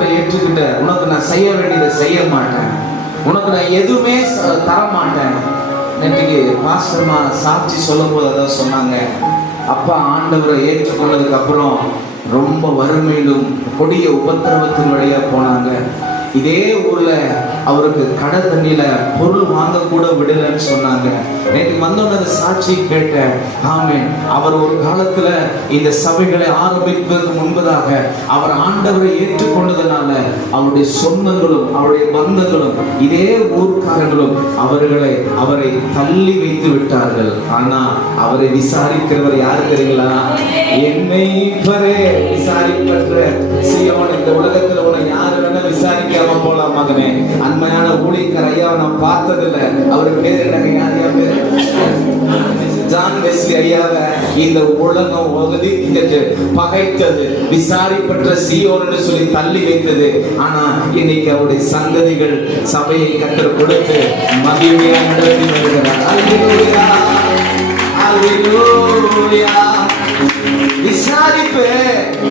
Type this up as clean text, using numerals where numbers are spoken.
ஆண்டவரை ஏற்றுக்கிட்ட உனக்கு நான் செய்ய வேண்டியதை செய்ய மாட்டேன், உனக்கு நான் எதுவுமே தர மாட்டேன். நேற்றுக்கு பாஸ்டர்மா சாட்சி சொல்லும் போது அதான் சொன்னாங்க. அப்பா ஆண்டவரை ஏற்றுக்கொண்டதுக்கு அப்புறம் ரொம்ப வறுமையிலும் கொடிய உபத்திரவத்தின் வழியா போனாங்க. இதே ஊர்ல அவருக்கு கடல் தண்ணியில பொருள் வாங்க கூட விடலன்னு சொன்னாங்க. நேற்று வந்தோன்னு சாட்சி கேட்டேன். ஆமென். அவர் ஒரு காலத்துல இந்த சபைகளை ஆரம்பிப்பதற்கு முன்பதாக அவர் ஆண்டவரை ஏற்றுக்கொண்டதுனால அவருடைய சொந்தங்களும் அவருடைய பந்தங்களும் இதே ஊர்க்காரர்களும் அவரை தள்ளி வைத்து விட்டார்கள். ஆனா அவரை விசாரிக்கிறவர் யாரு தெரியுங்களா? என்னை விசாரிப்பற்ற சீயோன், இந்த உலகத்துல உன்னை யாரு வேணா விசாரிக்காம போலாம் மகனே. அண்மையான ஊழியக்கார ஐயாவை நான் பார்த்ததில்லை. அவருக்கு பேர் என்ன? யாரையா பேரு? ஜான் வெஸ்லி ஐயாவை இந்த உலகம் ஒதுக்கிட்டு பகைத்தது, விசாரிப்பற்ற சீயோன்னு சொல்லி தள்ளி வைத்தது. ஆனா இன்னைக்கு அவருடைய சந்ததிகள் சபையை கற்றுக் கொடுத்து மகிழ்ச்சியாக நடத்தி வருகிறார். அல்லேலூயா, அல்லேலூயா. விசாரிப்பு